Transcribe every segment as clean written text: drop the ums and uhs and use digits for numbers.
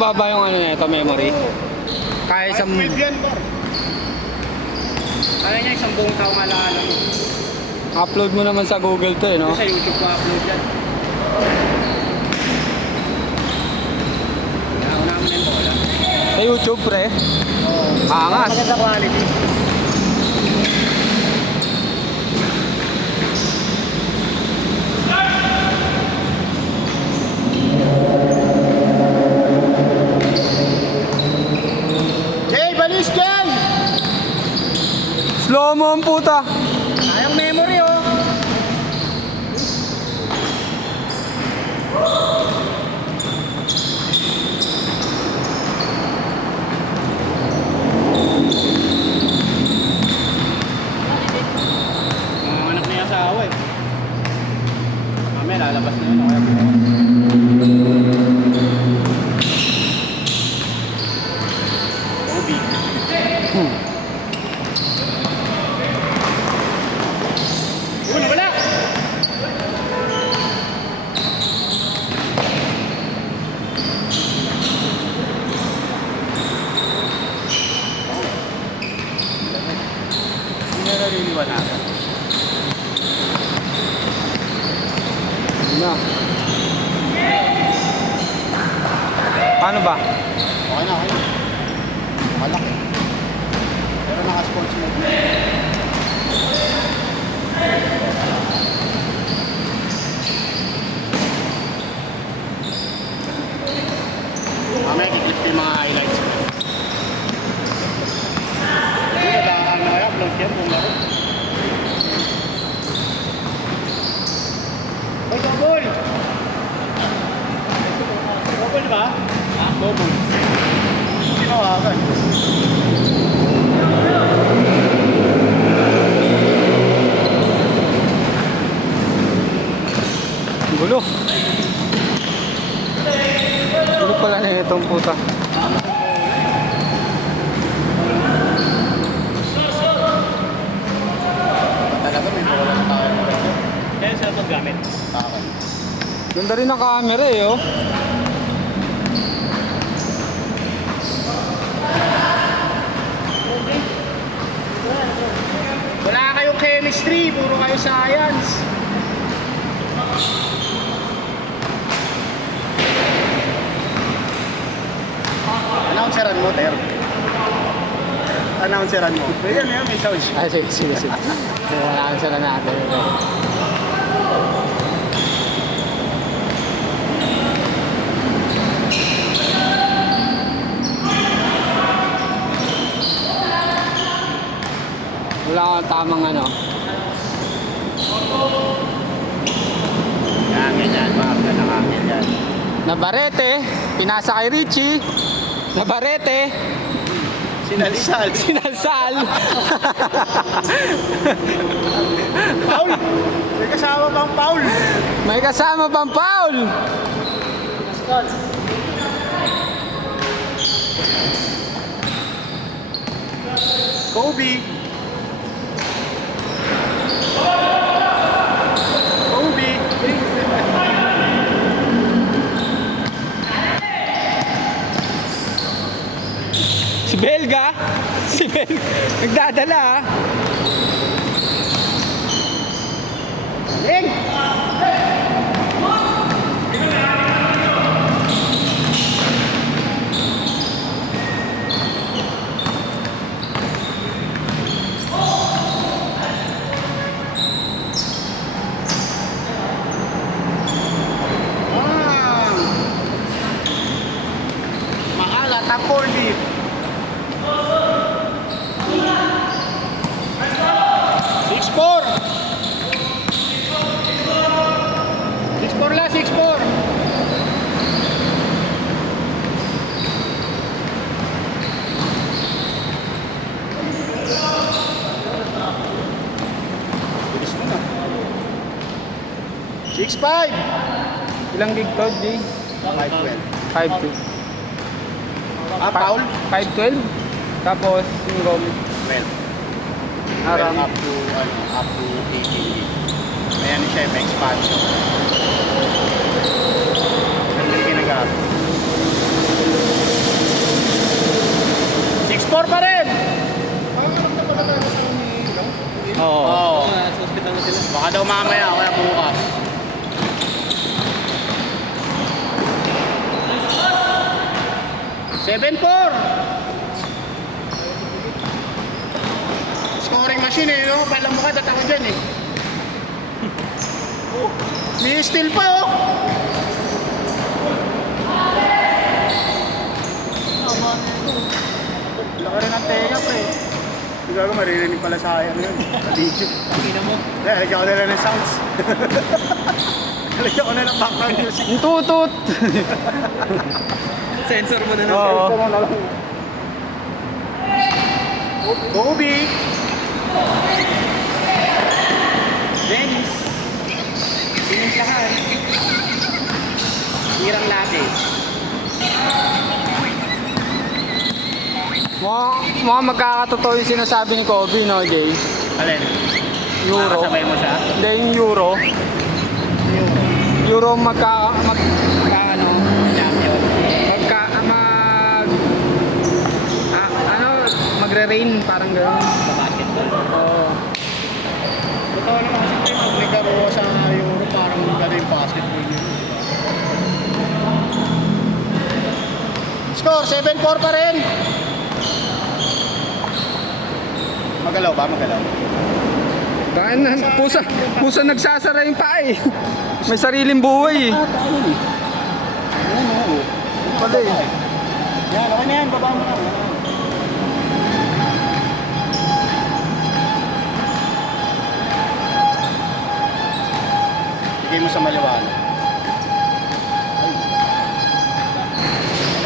mababa yung ano nito, memory. Kaya isang... 512 yan, par. Kaya niya isang buong taong alaala mo. Upload mo naman sa Google to eh, no? Sa YouTube ko upload yan. Nauna mo na yung bola. Sa YouTube, pre. Oo. Angas. Maganda quality. Jay, balis Jay! Slow mo ang puta. Sayang memory oh. Anak na yung asawa eh. Mamaya lalabas na yun. Kaya bukas. Kobe. Wala! Hindi na naliliwanagan. Na. Paano ba? Okay na, okay na. Malaki. Pero naka-sports mode. Mamaya kiklip ko yung mga highlights ko. Hindi na daan na kaya, upload yan kung laro. Hoy, double! Double ba? Ha? Double. Tinawagan. Gulo. Gulo pala na itong puta. Talaga may bola na tayo. Kaya saan ito gamit? Takal. Ganda rin ang camera eh, oh. Wala kayong chemistry, puro kayo science. Announceran mo, Ter. Announceran mo. Pwede na yun, may sound. Ah, sige. Kailangan sila natin. Wala akong tamang ano. Yan, ganyan. Mga nakakit yan. Nabarete, pinasa kay Richie. Nabarete, Sinalisal. sinalsal. Paul! May kasama bang Paul? May kasama pang Paul. Kobe! Kobe! Si Belga. Si Belga. Nagdadala ah. Ling! Maalat ang 4-leaf. 6-4. 6-4 lang, 6-4. Bilis mo na. 6-5. Ilang gig to, Jay? 5-12. 5-2. Ah, Paul? 5-12. Tapos yung Gomez. 12. Aram. Up to 18 gig. May ano siya, may expansion. Ganun yung ginagamit. 7-4. Scoring machine eh, no? Palang mukha, tatako dyan eh. May steal pa oh. Laka rin ang tenga pre. Hindi ko maririnig pala sa ayan yun. Addiction. Tingnan mo. Lagyan ko na lang ng sounds. Lagyan ko na ng background music. Yung tutut. Sensor mo na lang. Oo. Ito mo na lang. Kobe! Dennis. Sinunsahan. Hirang laki. Mga magkakatotoo yung sinasabi ni Kobe, no, Jay? Alin? Euro. Makasabay mo siya? Hindi, yung Euro. Euro ano, magre-rain, parang gano'n. Sa basketball. Oo. Totoo naman kasi pag naglaro sa Euro parang gano'n yung basketball yun. Score, 7-4 pa rin! Magalaw ba? Magalaw. Dahil na, pusa nagsasara yung paa eh. May sariling buhay eh. Ayan o. Pala eh. Yan, okay na yan. Baba mo na. Bigay mo sa maliwanag. Ay.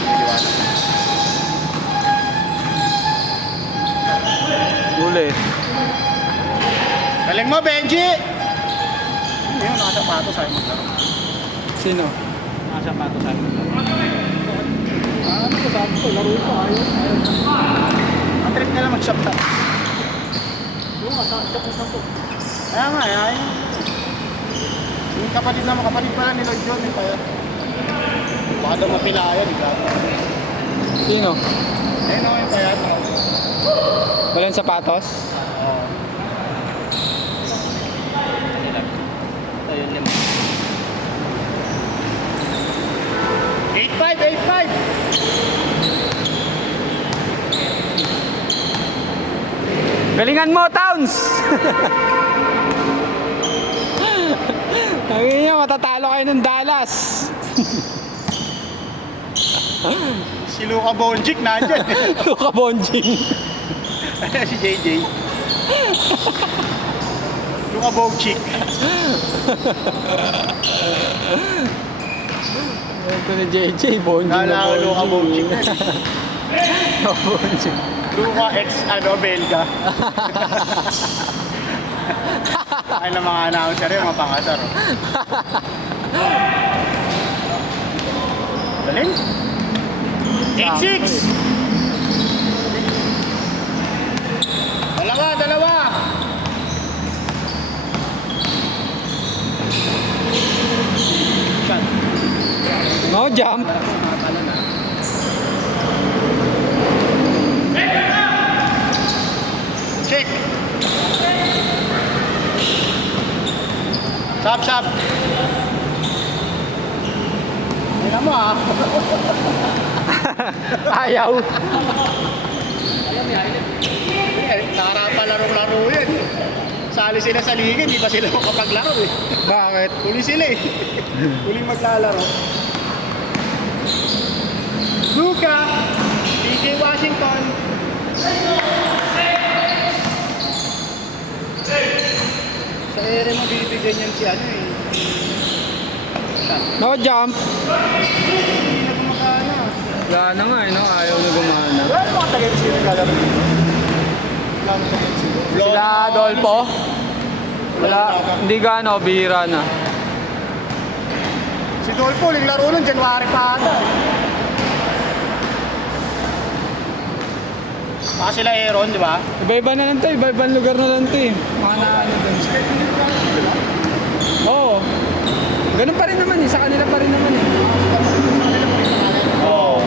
Maliwanag. Uli. Galing mo, Benji! Ano yun? Nakasapatos sa'yo maglaro. Sino? Nasa pato sa akin. Ano ko sabi ko? Laro ko. Ayaw. Ang trip nila mag-shop top. Yung shop to. Kaya nga, ayaw. Yung kapatid pala ni Lloyd John. Kaya. Baka daw mapilayan. Sino? Ayun ako yung kaya. Walang sapatos? Oo. Ito yung lima. 8-5! Galingan mo, Towns! Sabi niya, matatalo kayo ng Dallas. Si Luka Bonjic nandyan. Luka Bonjing. Ayan si JJ. Luka Bonjic. Ito ni JJ, Bonjing na Nalala ko Luka Bonjic. Bonjing. Luka ex Belga. Ay na mga announcer yun, mga pangasar. Galing. 8-6! Dalawa! Shot. No jump. Check. Sap. Tingnan mo ah. Ayaw. Nakarapan larong-laro yan. Sali sila sa liga, di ba sila makapaglaro eh. Bakit? Huli sila eh. Huling maglalaro. Luka, DJ Washington. Sa ere mo bibigyan yan si ano eh. Shot. No jump. Hindi na gumagana. Wala na nga eh, no? Ayaw na gumana. Wala naman tagay sila naglalaro. Wala naman tagay sila. Sila Adolfo? Wala, hindi gano, bihira na. Si Dolpo, yung laro nun, January pa ata. Baka sila Aaron, di ba? Iba-iba na lang to, iba-ibang lugar na lang to eh. Mga na ano dun. Oo. Ganun pa rin naman eh, sa kanila pa rin naman eh. Oo.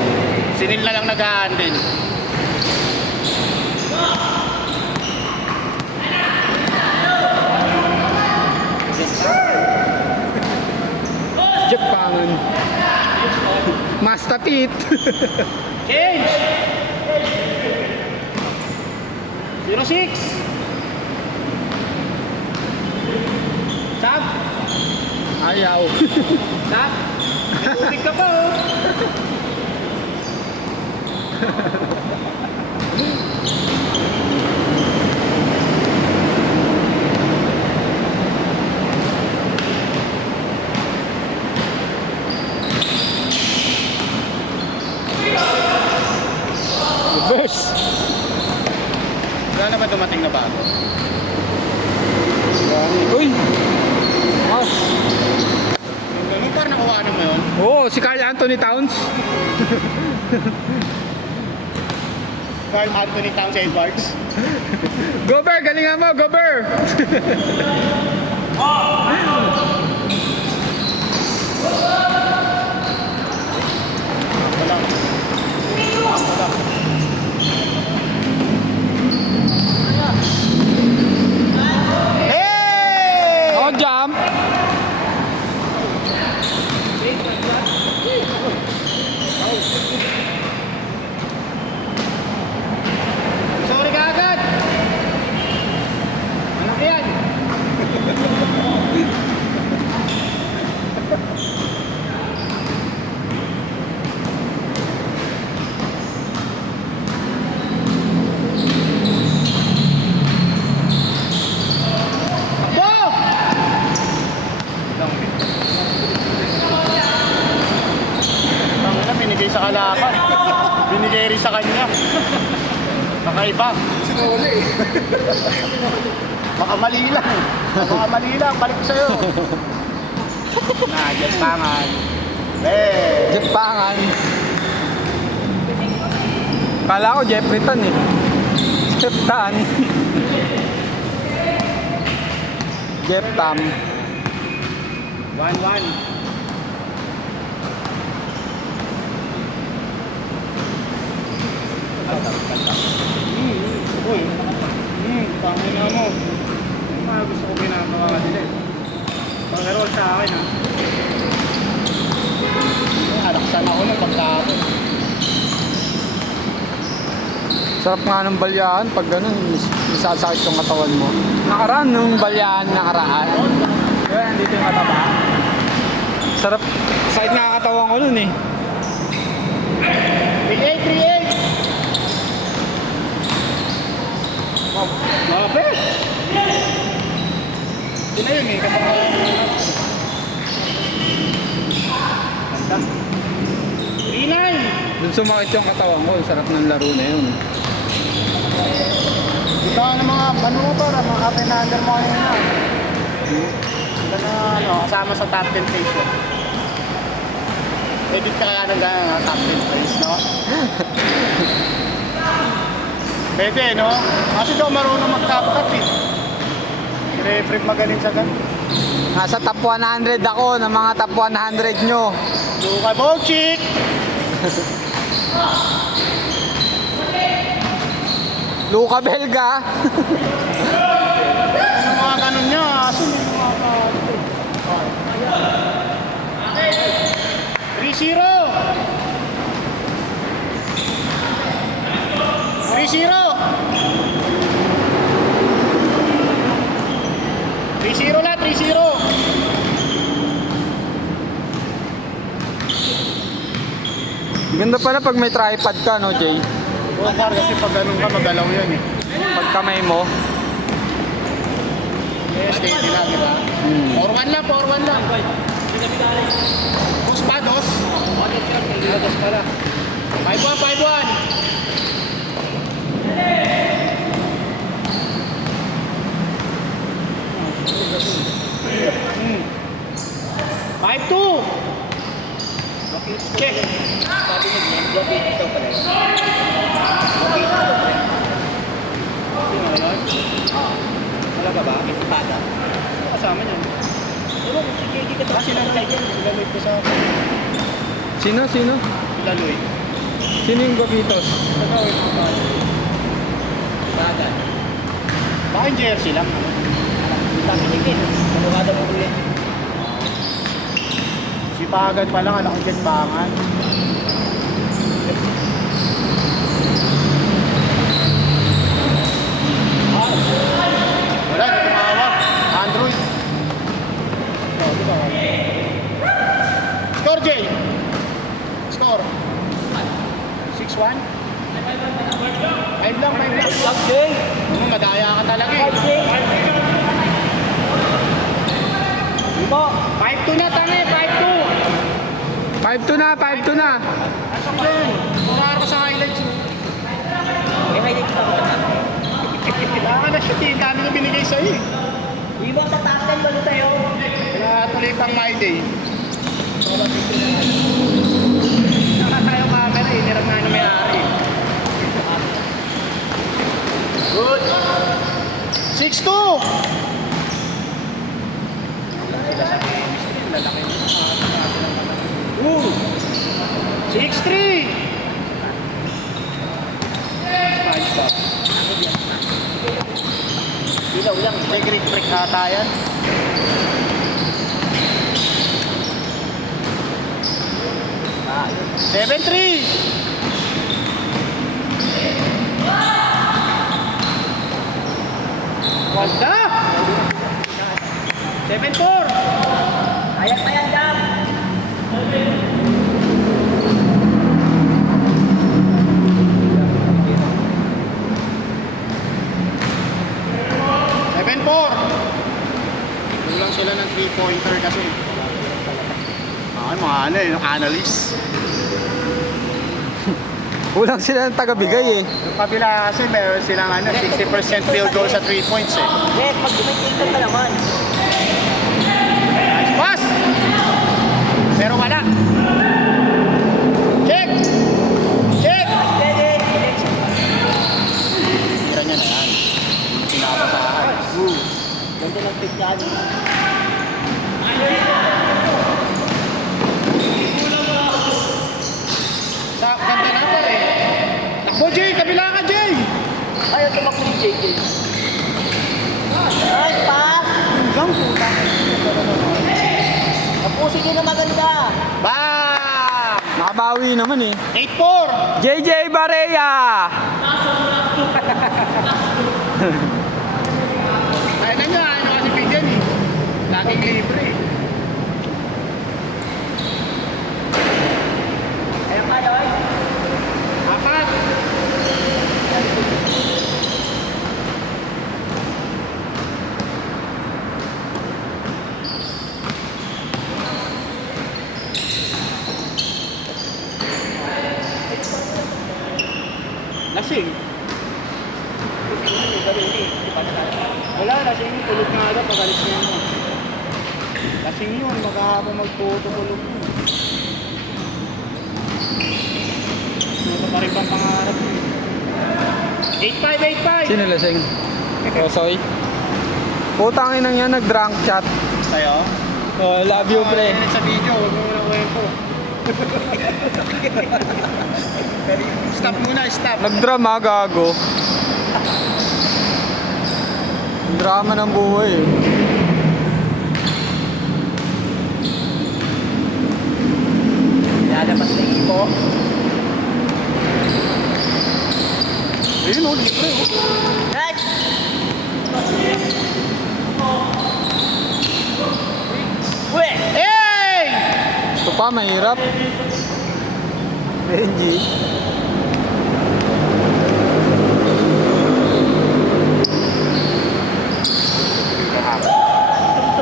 Sinil na lang nag-a-handle. Japangan. Master Pete. Change! 06! Sab! Ayaw. Sab! May tubig ka pa oh! Reverse. Wala na ba dumating na bago? Uy. Mouse. Yung ganun, parang nakuha na mo yun. Oo, si Carl Anthony Towns. Carl Anthony Towns Edwards. Gober, galingan mo, Gober. Wala. Wala. Hey! No jump. Sorry ka agad! Anak yan! Takbo! Ang ina, binigay sa kalaban. Binigay rin sa kanya. Kakaiba. Sinuli. Baka mali lang. Baka mali lang. Balik ko sa'yo. Jet pangan. Jeff Pangan. Kala ko Jeffrey Tan eh. Jeff Tan. Jeff Tam. 1-1. Uy. Pangin na mo. Gusto ko ginagawa ka nila eh. Pang-roll sa akin ha. Alaksan ako ng pagkakot. Sarap nga ng balyaan pag ganun, isasakit yung katawan mo. Nakaraan nung balyaan nakaraan. Kaya nandito yung kataba. Sarap, sakit nga katawan ko nun eh. 3-8! Mabit! Sino yun eh? Kapag... Ganda. 3-9! Dun sumakit yung katawan ko, sarap ng laro na yun. Ito ang mga ano mo para mga captain under mo ngayon na. Ito na ano, kasama sa top 10 page ko. Edit ka kaya ng gano'n top 10 page, no? Pwede, no? Kasi daw marunong mag-top-cut eh. Referee magaling sa gano'n. Nasa top 100 ako ng mga top 100 nyo. Luka Bolchik! Luka Belga. Ano mga ganun niya? Aso may mga 3-0! 3-0! 3-0 na, 3-0! Ganda pala pag may tripod ka, no, Jay? Oo, par, kasi pag ganun ka, magalaw yan eh. Pag kamay mo. Eh, steady lang, di ba? 4-1 lang, 4-1 lang. Dos pa, dos? Dos pala. 5-1, 5-1. Five two. Check. Sabi niya, diabetes daw pala. Diabetes daw pala. Sino yun? Wala ka ba? May sipada. Sino kasama niyan? Ewan, sige, kita Ah, sila Lloyd yan. Sila Lloyd ko sa akin. Sino? Sila Lloyd. Sino yung Gavitos? Saka Lloyd ko ba? Sipada. Baka yung jersey lang. Sabi niya, Ken, manukada mo ulit. Si Pagan pa lang, anak ko dyan pangan. Jay. Score. 6-1. 5 lang. Okay. Madaya ka talaga eh. Okay. Ito. 5-2 na, tanga eh. 5-2. 5-2 na, 5-2 na. Kumara ko sa highlights. May highlights pa ako sa top 10. Kailangan na shoot eh. Dami na binigay sa'yo eh. Iba sa top 10 ba sa'yo? Kaya tuloy pang my day. Saka tayo camera eh. Nirang nga na may ari. Good. 6-2. Sila sa chemistry. Lalaki mo. 6-3. Ilaw lang. May Greek break ata yan. Ah, yun. 7-3. Wala. 7-4. Ayan pa yan, Jam. Kulang sila ng 3-pointer kasi. Ay, mga ano eh, yung analyst. Kulang sila ng tagabigay eh. Yung kabila kasi meron silang 60% field goal sa 3 points eh. Yes, pag dumitingkan ka naman. Nice pass! Pero wala. Check! Check! Steady. Tira niya na yan. Pinapasahan. Ganda ng pick ka. Sa ganda na pa eh. Takbo Jay! Kabila ka Jay! Ayaw tumakbo ni JJ. Nice pass. Hanggang puta. Tapusin niyo na maganda. Bang! Nakabawi naman eh. 8-4! JJ Barea! Kaya na niya, ano kasi bigyan eh. Laging libre eh. Ayan pa, Loy. 4! Lasing. Wala, lasing yun. Tulog nga agad pag alis niya mo. Lasing yun. Maghahapon magtutulog yun. Ito pa rin pang pangarap yun. 8-5, 8-5! Sino lasing? Osoy? Putang inang yan, nag-drunk chat. Sa'yo? Oh, love you pre. Sa video, huwag mo muna kwento. Stop muna, stop. Nag-drama, gago. Drama ng buhay eh. Lalabas na ipo. Ayun o, libre o. Nice. Uwe. Hey! Ito pa, mahirap. Benji.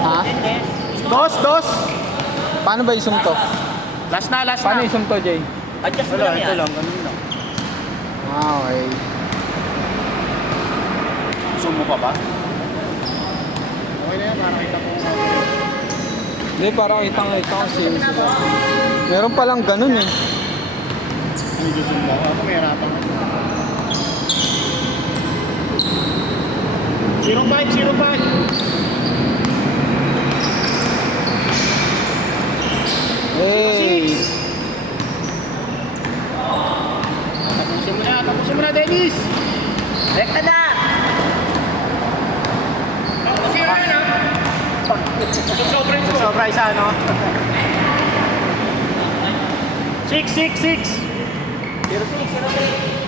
Ha? Dos, dos! Paano ba isum to? Last na, last Paano na. isum to, Jay? Adjust mo Wala, lang ito yan. lang, ganun lang. Ah, okay. Zoom mo pa ba? Okay na yan, para kita ko. Hindi, para kitang-kita ko si... Meron palang ganun eh. Ano yung zoom mo? Ako may harapan na. 0-5, 0-5. Hey! Tapusin mo na, Dennis! Rekta na. Tapusin mo na, Sobra isa, no? 6-6-6! 06.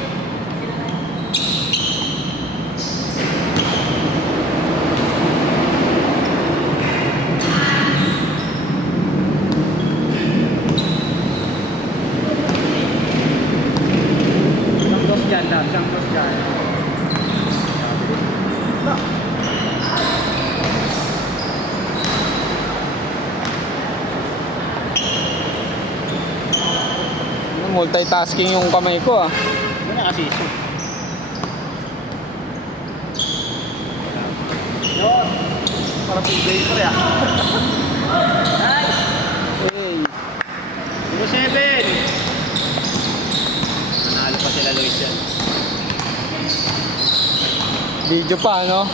multitasking yung kamay ko ah. Ano na kasi iso? Yun. Para pugay ko rin ah. Nice! Hey. 7. Nanalo pa sila Luis yan. Video pa, no?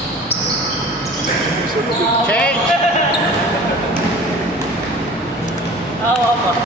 Change!